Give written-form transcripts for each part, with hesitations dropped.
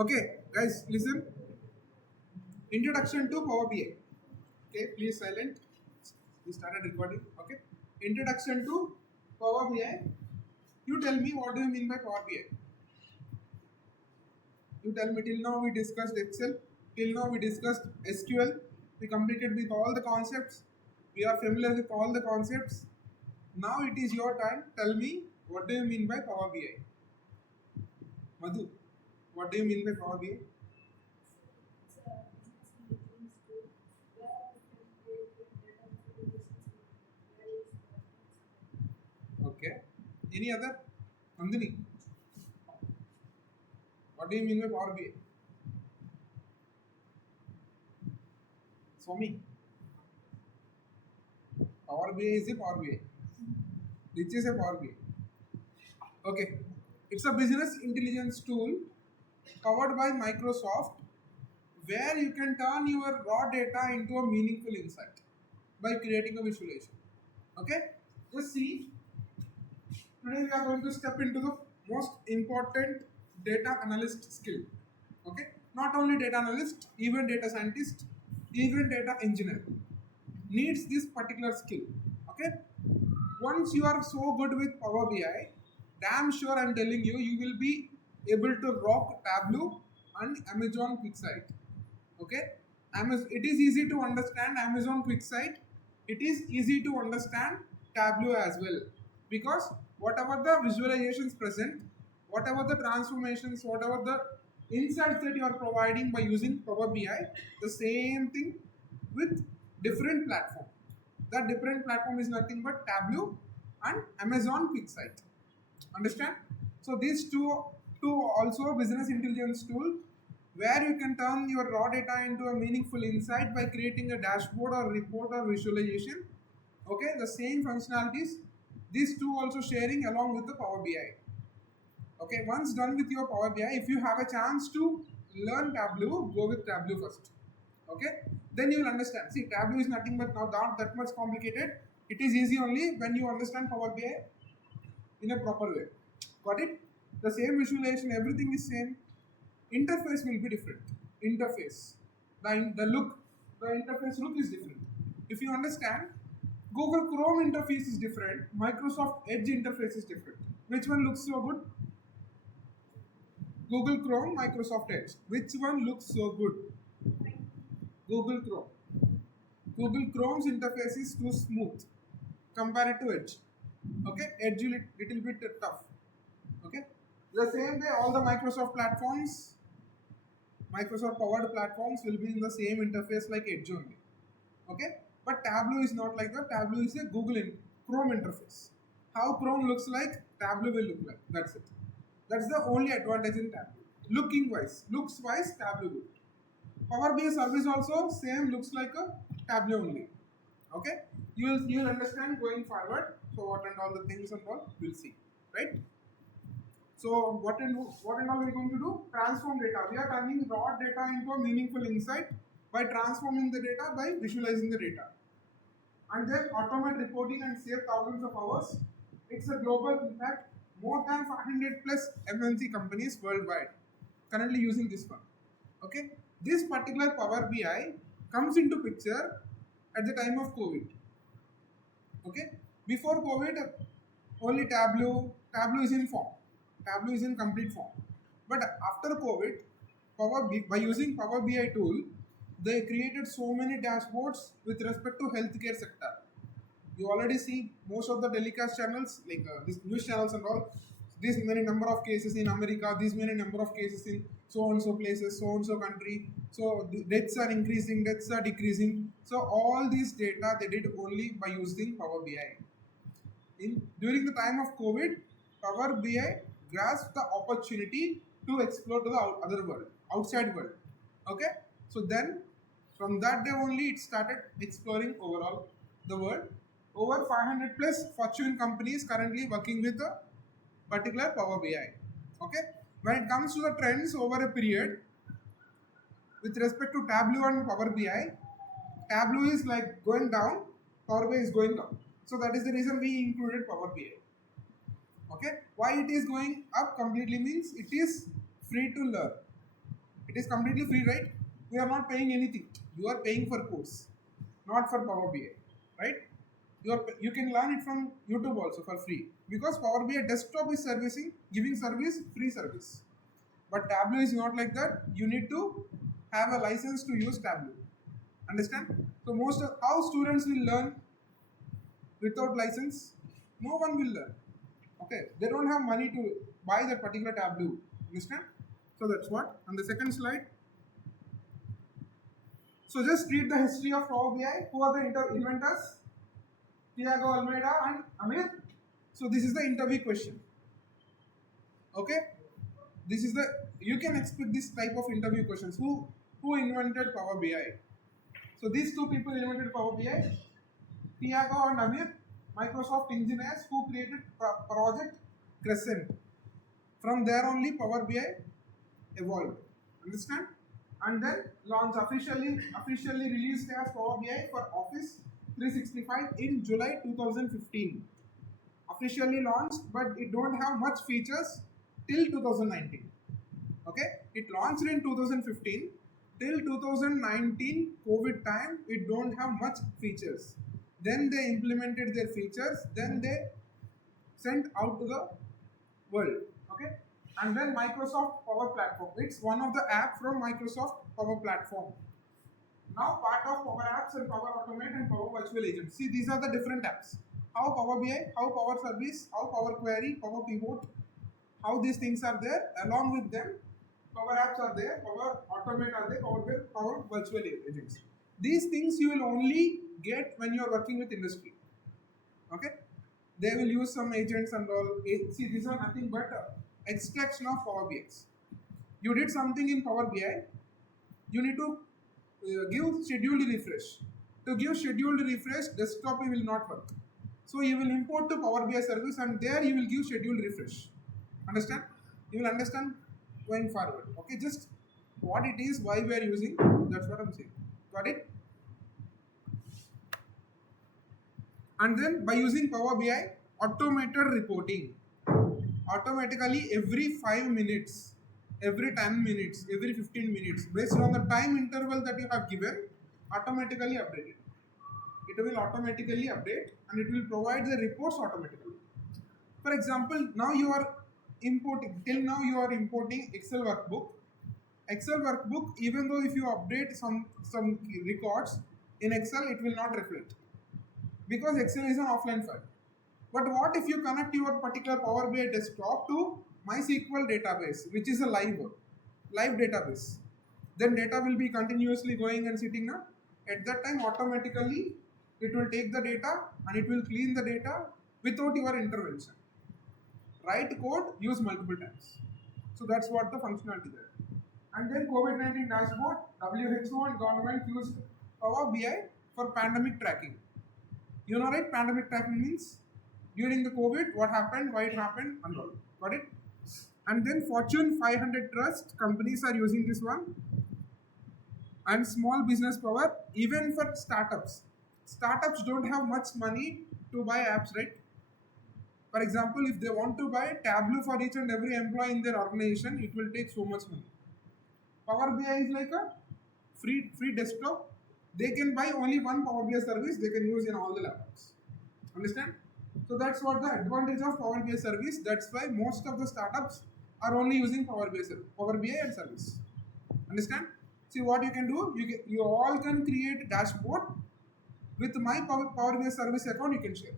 Okay, guys, listen. Introduction to Power BI. Okay, please silent. We started recording. Okay. Introduction to Power BI. You tell me what do you mean by Power BI? You tell me till now we discussed Excel. Till now we discussed SQL. We completed with all the concepts. We are familiar with all the concepts. Now it is your turn. Tell me what do you mean by Power BI? Madhu, what do you mean by Power BI? Okay. Any other? Nandini, what do you mean by Power BI? Swami, Power BI is a Power BI. Which is a Power BI? Okay. It's a business intelligence tool covered by Microsoft where you can turn your raw data into a meaningful insight by creating a visualization. Okay? Just see, today we are going to step into the most important data analyst skill. Okay? Not only data analyst, even data scientist, even data engineer needs this particular skill. Okay? Once you are so good with Power BI, damn sure I'm telling you, you will be able to rock Tableau and Amazon QuickSight. Okay, it is easy to understand Amazon QuickSight. It is easy to understand Tableau as well, because whatever the visualizations present, whatever the transformations, whatever the insights that you are providing by using Power BI, the same thing with different platform. That different platform is nothing but Tableau and Amazon QuickSight. Understand? So these two also business intelligence tool where you can turn your raw data into a meaningful insight by creating a dashboard or report or visualization. Okay, the same functionalities these two also sharing along with the Power BI. Okay, once done with your Power BI, if you have a chance to learn Tableau, go with Tableau first. Okay, then you will understand. See, Tableau is nothing but not that much complicated. It is easy only when you understand Power BI in a proper way. Got it? The same visualization, everything is same. Interface will be different. Interface, the look, the interface look is different. If you understand, Google Chrome interface is different. Microsoft Edge interface is different. Which one looks so good? Google Chrome, Microsoft Edge. Which one looks so good? Google Chrome. Google Chrome's interface is too smooth compared to Edge. Okay, Edge little bit tough. Okay, the same way all the Microsoft platforms, Microsoft powered platforms will be in the same interface like Edge only. Okay, but Tableau is not like that. Tableau is a Chrome interface. How Chrome looks like, Tableau will look like. That's it. That's the only advantage in Tableau. Looks wise, Tableau good. Power BI service also same, looks like a Tableau only. Okay, you'll understand going forward. So what and all the things and all we'll see, right? So what and all we're going to do? Transform data. We are turning raw data into a meaningful insight by transforming the data by visualizing the data, and then automate reporting and save thousands of hours. It's a global impact. More than 500 plus MNC companies worldwide currently using this one. Okay, this particular Power BI comes into picture at the time of COVID. Okay, before COVID, only Tableau is in form. Tableau is in complete form. But after COVID, by using Power BI tool, they created so many dashboards with respect to healthcare sector. You already see most of the telecast channels, like these news channels and all, this many number of cases in America, this many number of cases in so and so places, so and so country. So the deaths are increasing, deaths are decreasing. So all these data they did only by using Power BI. During the time of COVID, Power BI grasped the opportunity to explore to the other world, outside world. Okay, so then from that day only it started exploring overall the world. Over 500 plus Fortune companies currently working with the particular Power BI. Okay, when it comes to the trends over a period with respect to Tableau and Power BI, Tableau is like going down, Power BI is going up. So that is the reason we included Power BI. Okay, why it is going up completely means it is free to learn. It is completely free, right? We are not paying anything. You are paying for course, not for Power BI, right? You can learn it from YouTube also for free, because Power BI desktop is giving service, free service. But Tableau is not like that. You need to have a license to use Tableau. Understand? So most of how students will learn without license? No one will learn. Okay, they don't have money to buy that particular Tableau. Understand? So that's what. On the second slide. So just read the history of Power BI. Who are the inventors? Tiago Almeida and Amit. So this is the interview question. Okay, this is the, you can expect this type of interview questions. Who invented Power BI? So these two people invented Power BI. Tiago and Amit, Microsoft engineers who created Project Crescent. From there only Power BI evolved. Understand? And then launched officially released as Power BI for Office 365 in July 2015. Officially launched, but it don't have much features till 2019. Okay, it launched in 2015. Till 2019 COVID time, it don't have much features. Then they implemented their features. Then they sent out to the world. Okay, and then Microsoft Power Platform. It's one of the app from Microsoft Power Platform. Now part of Power Apps and Power Automate and Power Virtual Agent. See, these are the different apps. How Power BI, how Power Service, how Power Query, Power Pivot, how these things are there. Along with them, Power Apps are there, Power Automate are there, Power Virtual Agents. These things you will only get when you are working with industry. Okay, they will use some agents and all. See, these are nothing but extraction of Power BI. You did something in Power BI, you need to give scheduled refresh. To give scheduled refresh, desktop will not work. So you will import to Power BI service, and there you will give scheduled refresh. Understand? You will understand going forward. Okay, just what it is, why we are using, that's what I'm saying. Got it? And then by using Power BI, automated reporting. Automatically every 5 minutes, every 10 minutes, every 15 minutes, based on the time interval that you have given, automatically update it. It will automatically update and it will provide the reports automatically. For example, now you are importing, till now you are importing Excel workbook. Excel workbook, even though if you update some records in Excel, it will not reflect, because Excel is an offline file. But what if you connect your particular Power BI desktop to MySQL database, which is a live database? Then data will be continuously going and sitting now. At that time, automatically it will take the data and it will clean the data without your intervention. Write code, use multiple times. So that's what the functionality there. And then COVID-19 dashboard, WHO and government used Power BI for pandemic tracking. You know, right? Pandemic tracking means during the COVID, what happened, why it happened, and all. Got it? And then Fortune 500 trust companies are using this one. And small business power, even for startups. Startups don't have much money to buy apps, right? For example, if they want to buy Tableau for each and every employee in their organization, it will take so much money. Power BI is like a free desktop. They can buy only one Power BI service, they can use in all the laptops. Understand? So that's what the advantage of Power BI service. That's why most of the startups are only using Power BI and service. Understand? See what you can do. You all can create a dashboard with my Power BI service account. You can share.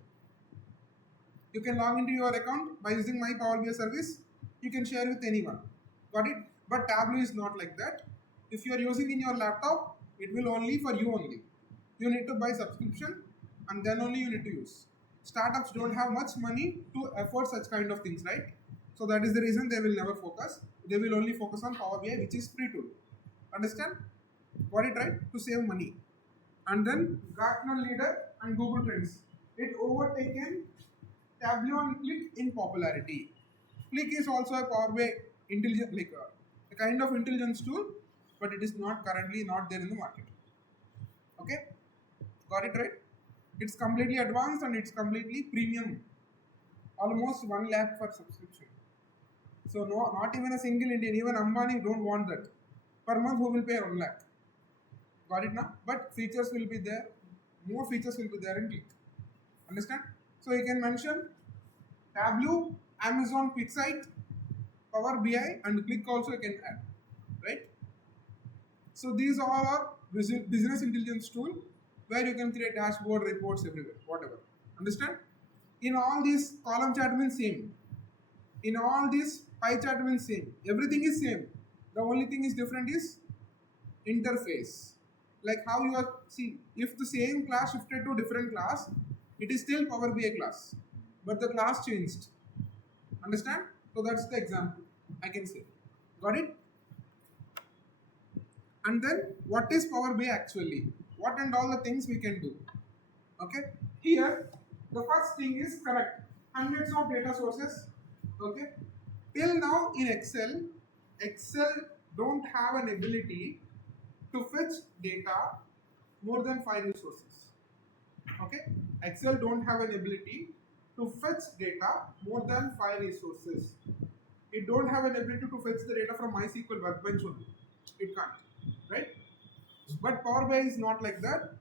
You can log into your account by using my Power BI service. You can share with anyone. Got it? But Tableau is not like that. If you are using in your laptop, it will only for you only. You need to buy subscription and then only you need to use. Startups don't have much money to afford such kind of things, right? So that is the reason they will never focus. They will only focus on Power BI, which is free tool. Understand? Got it, right? To save money. And then Gartner leader and Google Trends. It overtaken Tableau and Qlik in popularity. Qlik is also a Power BI intelligent, like a kind of intelligence tool, but it is not currently not there in the market. Okay, got it, right? It's completely advanced and it's completely premium, almost 1 lakh for subscription. So no, not even a single Indian, even Ambani don't want that. Per month, who will pay 1 lakh? Got it now? But features will be there. More features will be there in Click. Understand? So you can mention Tableau, Amazon QuickSight, Power BI, and Click also you can add. Right? So these all are business intelligence tool where you can create dashboard, reports everywhere, whatever. Understand? In all these column chart means same. In all these pie chart means same. Everything is same. The only thing is different is interface. Like how you are, see, if the same class shifted to different class, it is still Power BI class, but the class changed. Understand? So that's the example I can say. Got it? And then what is Power BI actually? What and all the things we can do? Okay, here the first thing is connect hundreds of data sources. Okay, till now in Excel don't have an ability to fetch data more than 5 resources. Okay, Excel don't have an ability to fetch data more than 5 resources. It don't have an ability to fetch the data from MySQL workbench only. It can't, right? But Power BI is not like that.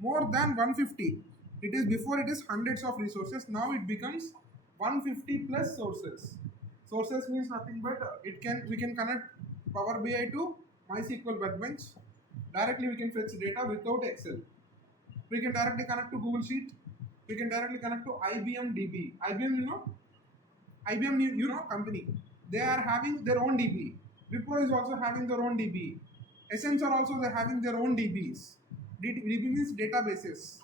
More than 150. It is before it is hundreds of resources. Now it becomes 150 plus sources. Sources means nothing but we can connect Power BI to MySQL workbench. Directly we can fetch data without Excel. We can directly connect to Google Sheet. We can directly connect to IBM DB. IBM, company. They are having their own DB. Wipro is also having their own DB. Accenture also they're having their own DBs. DB means databases.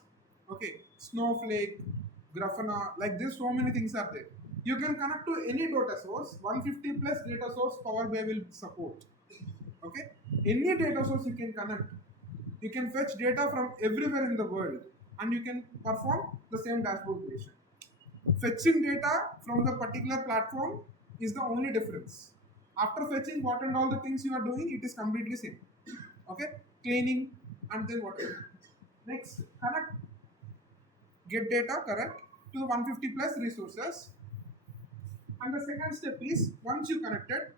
Okay, Snowflake, Grafana, like this, so many things are there. You can connect to any data source. 150 plus data source Power BI will support. Okay, any data source you can connect. You can fetch data from everywhere in the world, and you can perform the same dashboard creation. Fetching data from the particular platform is the only difference. After fetching what and all the things you are doing, it is completely same. Okay, cleaning and then whatever. Next, connect, get data correct to 150 plus resources. And the second step is once you connected,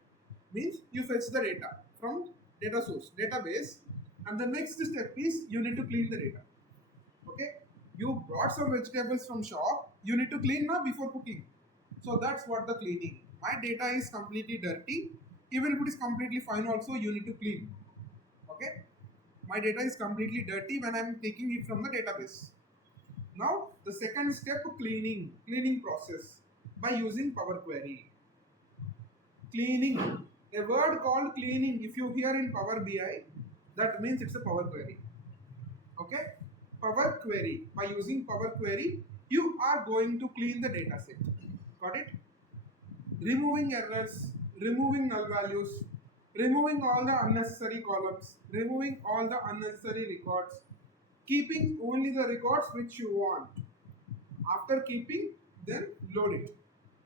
means you fetch the data from data source, database, and the next step is you need to clean the data. Okay, you brought some vegetables from shop, you need to clean now before cooking. So that's what the cleaning. My data is completely dirty. Even if it is completely fine also, you need to clean. Okay, my data is completely dirty when I'm taking it from the database. Now the second step, cleaning process by using Power Query. Cleaning, a word called cleaning, if you hear in Power BI, that means it's a Power Query. Okay, Power Query, by using Power Query you are going to clean the data set. Got it? Removing errors, removing null values, removing all the unnecessary columns, removing all the unnecessary records, keeping only the records which you want. After keeping, then load it.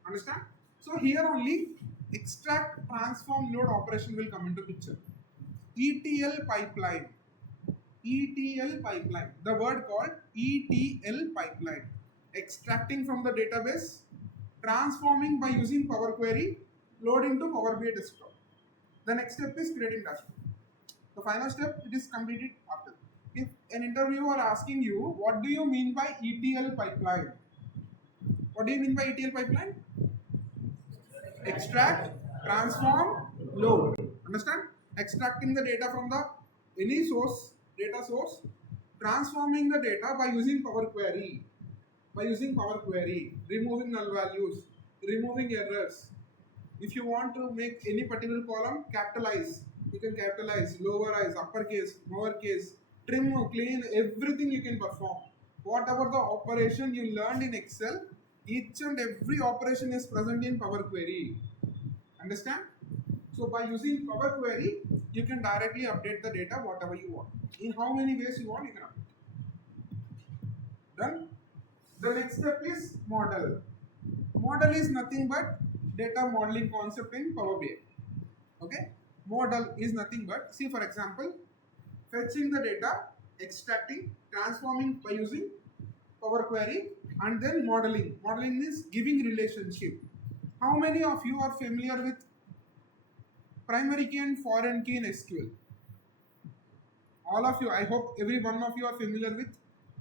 Understand? So here only extract, transform, load operation will come into picture. ETL pipeline. ETL pipeline. The word called ETL pipeline. Extracting from the database, transforming by using Power Query, loading to Power BI desktop. The next step is creating dashboard. The final step, it is completed after. If an interviewer asking you, what do you mean by ETL pipeline? What do you mean by ETL pipeline? Extract, transform, load. Understand? Extracting the data from the any source, data source, transforming the data by using Power Query. By using Power Query, removing null values, removing errors. If you want to make any particular column, capitalize. You can capitalize, lowerize, uppercase, lowercase, trim, clean, everything you can perform. Whatever the operation you learned in Excel, each and every operation is present in Power Query. Understand? So by using Power Query, you can directly update the data whatever you want. In how many ways you want, you can update. Done? The next step is model. Model is nothing but data modeling concept in Power BI. Okay? Model is nothing but, see for example, fetching the data, extracting, transforming by using Power Query, and then modeling. Modeling is giving relationship. How many of you are familiar with primary key and foreign key in SQL. All of you, I hope every one of you are familiar with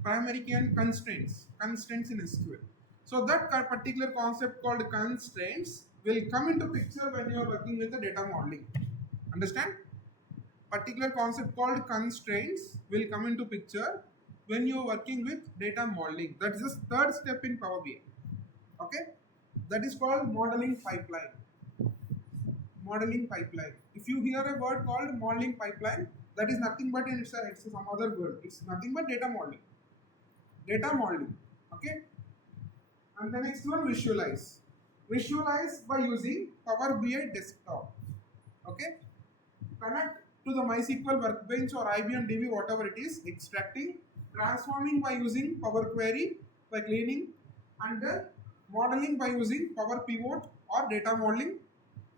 primary key and constraints in SQL. So that particular concept called constraints will come into picture when you are working with the data modeling. Understand? Particular concept called constraints will come into picture when you are working with data modeling. That is the third step in Power BI. Okay, that is called modeling pipeline. Modeling pipeline. If you hear a word called modeling pipeline, that is nothing but it's some other word. It's nothing but data modeling. Data modeling. Okay. And the next one, visualize. Visualize by using Power BI desktop. Okay. Connect to the MySQL Workbench or IBM DB, whatever it is, extracting, transforming by using Power Query, by cleaning, and then modeling by using Power Pivot or data modeling,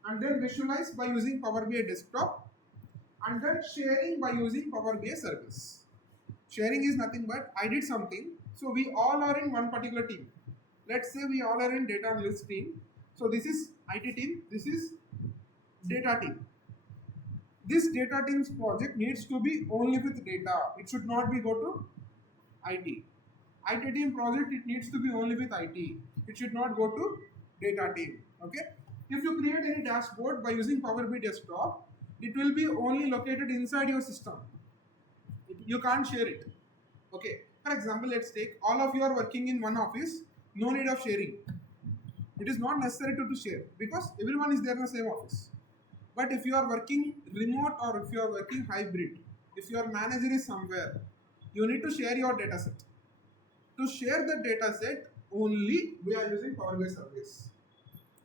and then visualize by using Power BI desktop, and then sharing by using Power BI service. Sharing is nothing but I did something, so we all are in one particular team. Let's say we all are in data analyst team. So this is IT team, this is data team. This data team's project needs to be only with data. It should not be go to IT. IT team project, it needs to be only with IT. It should not go to data team. Okay. If you create any dashboard by using Power BI desktop, it will be only located inside your system. You can't share it. Okay. For example, let's take all of you are working in one office. No need of sharing. It is not necessary to share because everyone is there in the same office. But if you are working remote or if you are working hybrid, if your manager is somewhere, you need to share your data set. To share the data set, only we are using Power BI service.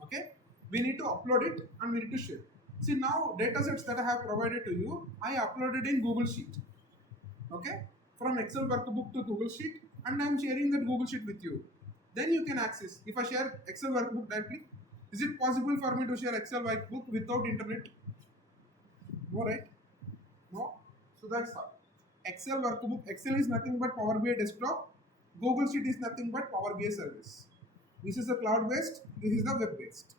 Okay? We need to upload it and we need to share. See, now data sets that I have provided to you, I uploaded in Google Sheet. Okay? From Excel workbook to Google Sheet, and I am sharing that Google Sheet with you. Then you can access. If I share Excel workbook directly, is it possible for me to share Excel workbook without internet? No, right? No. So that's how. Excel workbook. Excel is nothing but Power BI desktop. Google Sheet is nothing but Power BI service. This is the cloud based. This is the web based.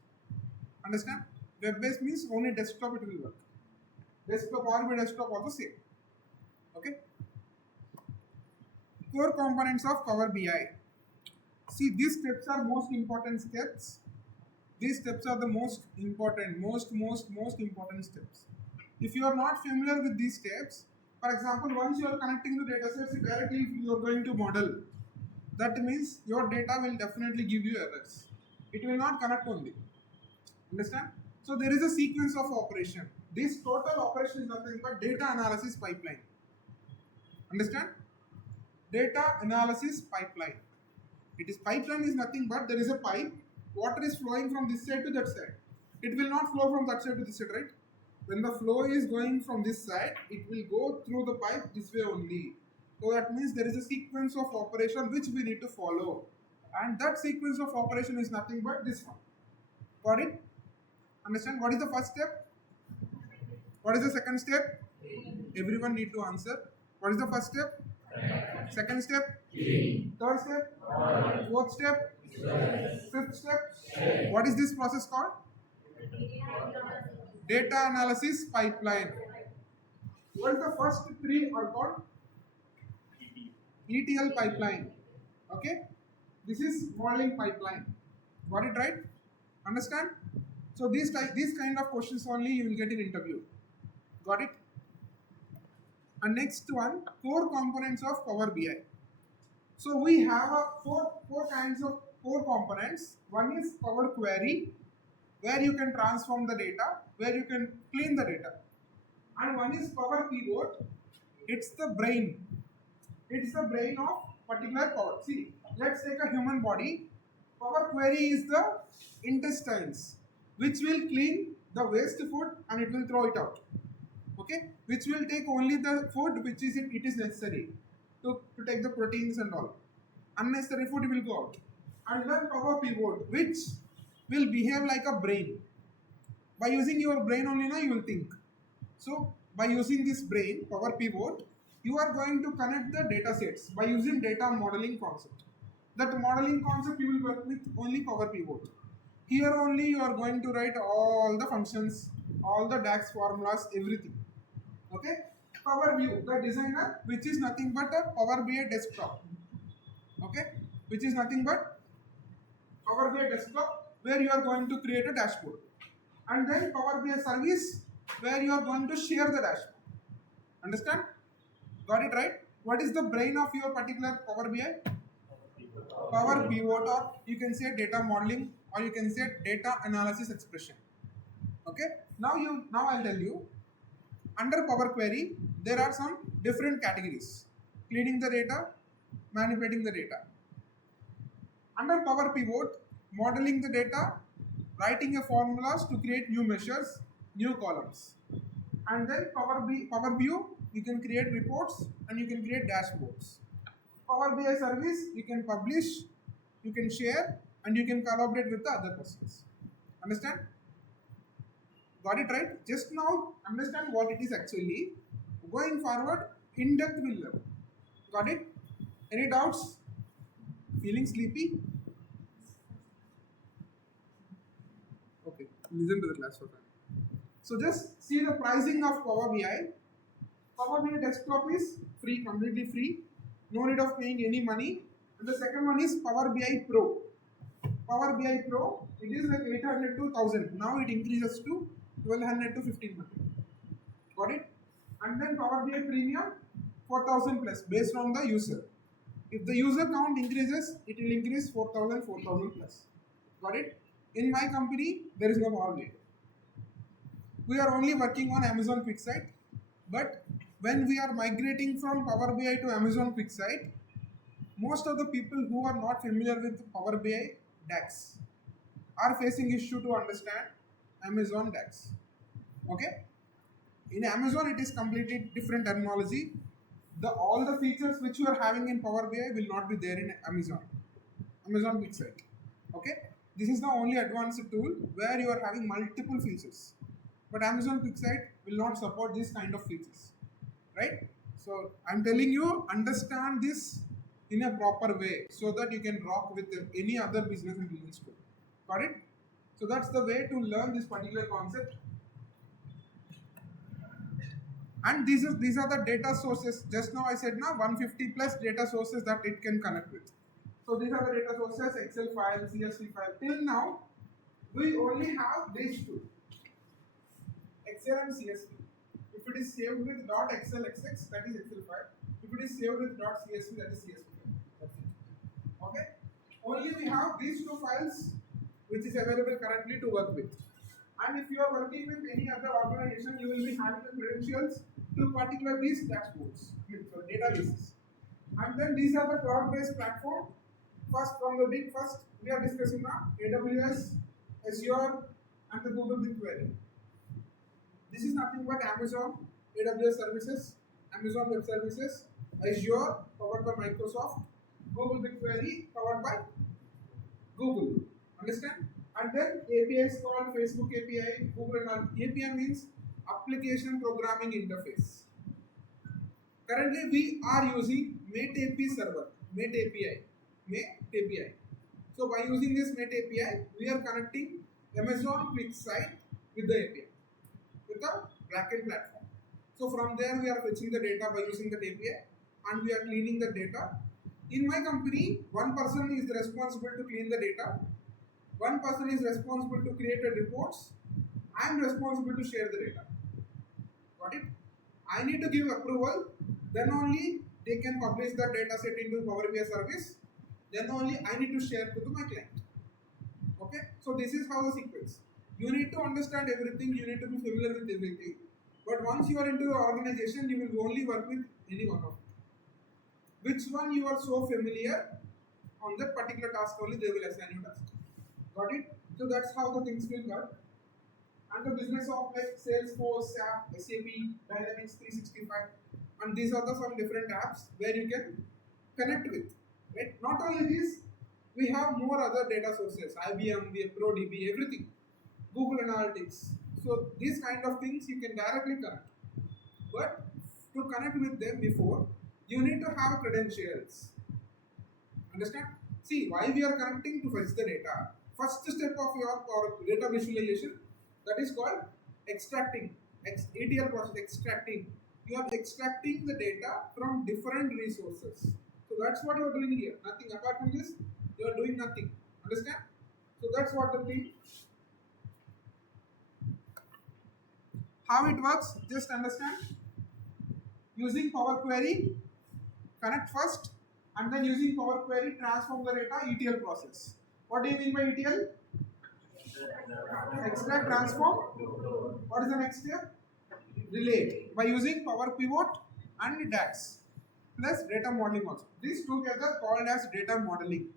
Understand? Web based means only desktop it will work. Desktop, Power BI desktop also same. Okay. Core components of Power BI. See, these steps are most important steps. These steps are the most important, most important steps. If you are not familiar with these steps, for example, once you are connecting the data sets directly, you are going to model. That means your data will definitely give you errors. It will not connect only. Understand? So there is a sequence of operation. This total operation is nothing but data analysis pipeline. Understand? Data analysis pipeline. It is pipeline is nothing but there is a pipe. Water is flowing from this side to that side. It will not flow from that side to this side, right? When the flow is going from this side, it will go through the pipe this way only. So that means there is a sequence of operation which we need to follow. And that sequence of operation is nothing but this one. Got it? Understand? What is the first step? What is the second step? Everyone need to answer. What is the first step? Second step? Third step? Fourth step? Fifth step? What is this process called? Data analysis pipeline. What is the first three are called? ETL pipeline. Okay? This is modeling pipeline. Got it right? Understand? So these kind of questions only you will get in interview. Got it? And next one, core components of Power BI. So we have four kinds of core components. One is Power Query, where you can transform the data, where you can clean the data. And one is Power Pivot. It's the brain. It's the brain of particular power. See, let's take a human body. Power Query is the intestines, which will clean the waste food and it will throw it out. Okay, which will take only the food which is it is necessary to take the proteins and all. Unnecessary food will go out. And then Power Pivot, which will behave like a brain. By using your brain only now you will think. So by using this brain, Power Pivot, you are going to connect the data sets by using data modeling concept. That modeling concept you will work with only Power Pivot. Here only you are going to write all the functions all the DAX formulas, everything. Okay. Power View, the designer, which is nothing but a Power BI desktop. Okay, which is nothing but Power BI desktop where you are going to create a dashboard, and then Power BI service where you are going to share the dashboard. Understand? Got it right? What is the brain of your particular Power BI? Power pivot, or you can say data modeling, or you can say data analysis expression. Okay. Now I'll tell you. Under Power Query, there are some different categories: cleaning the data, manipulating the data. Under Power Pivot, modeling the data, writing a formulas to create new measures, new columns. And then Power View, you can create reports and you can create dashboards. Power BI service, you can publish, you can share, and you can collaborate with the other persons. Understand? Got it right? Just now, understand what it is actually. Going forward, in depth we'll learn. Got it? Any doubts? Feeling sleepy? Okay, listen to the class for time. So just see the pricing of Power BI. Power BI desktop is free, completely free. No need of paying any money. And the second one is Power BI Pro. Power BI Pro, it is like 800 to 1000. Now it increases to 1200 to 1500. Got it? And then Power BI Premium, 4000 plus based on the user. If the user count increases, it will increase 4000 plus. Got it? In my company, there is no Power BI. We are only working on Amazon QuickSight, but when we are migrating from Power BI to Amazon QuickSight, most of the people who are not familiar with Power BI DAX are facing issue to understand Amazon DAX. Okay? In Amazon, it is completely different terminology. All the features which you are having in Power BI will not be there in Amazon QuickSight. Okay? This is the only advanced tool where you are having multiple features. But Amazon QuickSight will not support this kind of features. Right? So I'm telling you, understand this in a proper way so that you can rock with any other business and business tool. Got it? So that's the way to learn this particular concept. And these are the data sources. Just now I said 150 plus data sources that it can connect with. So these are the data sources: Excel file, CSV file. Till now, we only have these two, Excel and CSV. If it is saved with .xlxx, that is Excel file. If it is saved with .csv, that is CSV file. That's it. Okay. Only we have these two files which is available currently to work with. And if you are working with any other organization, you will be having the credentials to particular these dashboards, so databases. And then these are the cloud-based platform. First, we are discussing now AWS, Azure, and the Google BigQuery. This is nothing but Amazon, AWS services, Amazon Web Services, Azure powered by Microsoft, Google BigQuery powered by Google. Understand? And then APIs called Facebook API, Google and all. API means Application Programming Interface. Currently, we are using MateAPI server, MateAPI. So by using this MateAPI, we are connecting Amazon QuickSight with the API, with the backend platform. So from there, we are fetching the data by using the API, and we are cleaning the data. In my company, one person is responsible to clean the data. One person is responsible to create the reports. I am responsible to share the data. Got it? I need to give approval. Then only they can publish the data set into Power BI service. Then only I need to share to my client. Okay? So this is how the sequence. You need to understand everything. You need to be familiar with everything. But once you are into the organization, you will only work with any one of it. Which one you are so familiar, on that particular task only they will assign you task. Got it? So that's how the things will work. And the business of like Salesforce, SAP, SAP, Dynamics 365, and these are the some different apps where you can connect with. Right? Not only this, we have more other data sources: IBM, ProDB, everything, Google Analytics. So these kind of things you can directly connect. But to connect with them before, you need to have credentials. Understand? See, why we are connecting to fetch the data. First step of your data visualization, that is called extracting, ETL process extracting. You are extracting the data from different resources. So that's what you are doing here. Nothing apart from this, you are doing nothing. Understand? So that's what the thing. How it works, just understand. Using Power Query, connect first, and then using Power Query, transform the data, ETL process. What do you mean by ETL? Extract, transform. What is the next step? Relate by using Power Pivot and DAX plus data modeling also. These together called as data modeling.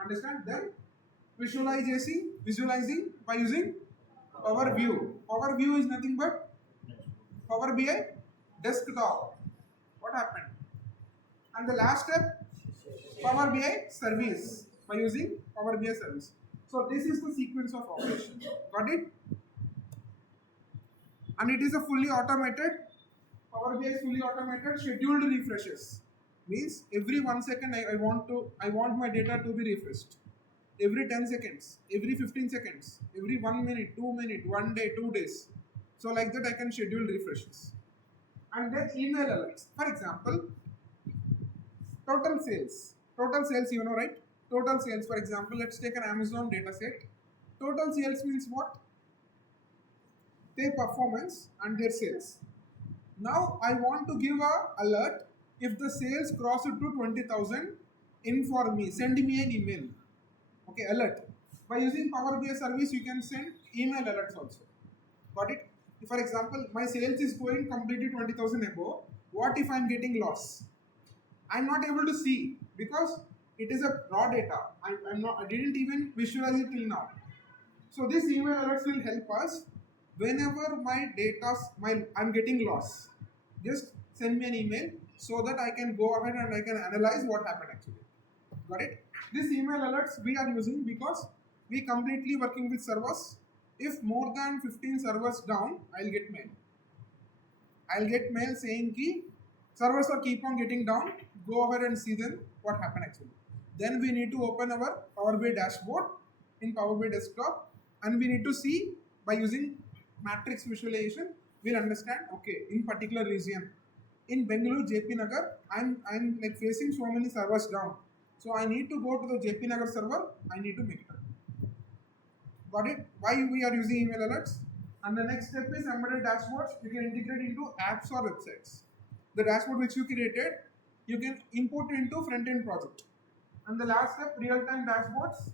Understand? Then visualizing by using Power View. Power View is nothing but Power BI desktop. What happened? And the last step, Power BI service by using Power BI service. So this is the sequence of operation. Got it? And it is a fully automated. Power BI is fully automated. Scheduled refreshes means every 1 second I want my data to be refreshed. Every 10 seconds, every 15 seconds, every 1 minute, 2 minutes, 1 day, 2 days. So like that I can schedule refreshes. And then email alerts. For example, total sales. Total sales, you know, right? Total sales, for example, let's take an Amazon data set. Total sales means what? Their performance and their sales. Now I want to give a alert if the sales cross it to 20,000, inform me, send me an email. Okay, alert. By using Power BI service, you can send email alerts also. Got it? If, for example, my sales is going completely 20,000 above, what if I'm getting loss? I'm not able to see because it is a raw data. I didn't even visualize it till now. So this email alerts will help us whenever my data, I'm getting loss. Just send me an email so that I can go ahead and I can analyze what happened actually. Got it? This email alerts we are using because we completely working with servers. If more than 15 servers down, I'll get mail. I'll get mail saying ki servers are keep on getting down. Go ahead and see them what happened actually. Then we need to open our Power BI dashboard in Power BI desktop, and we need to see by using matrix visualization. We'll understand. Okay, in particular region, in Bengaluru, JP Nagar, I'm like facing so many servers down. So I need to go to the JP Nagar server. I need to make it up. Got it? Why we are using email alerts? And the next step is embedded dashboards. You can integrate into apps or websites. The dashboard which you created, you can import into front-end project. And the last step, real-time dashboards.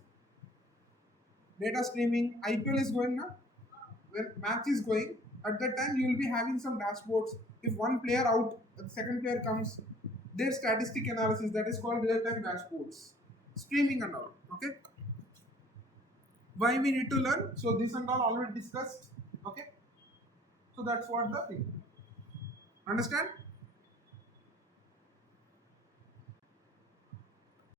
Data streaming. IPL is going now. When match is going, at that time you will be having some dashboards. If one player out, the second player comes, their statistic analysis, that is called real-time dashboards. Streaming and all. Okay. Why we need to learn? So this and all already discussed. Okay. So that's what the thing. Understand?